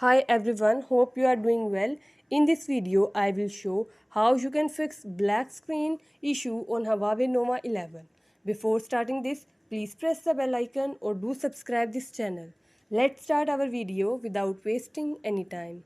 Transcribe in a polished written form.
Hi everyone, hope you are doing well. In this video, I will show how you can fix black screen issue on Huawei Nova 11. Before starting this, please press the bell icon or do subscribe this channel. Let's start our video without wasting any time.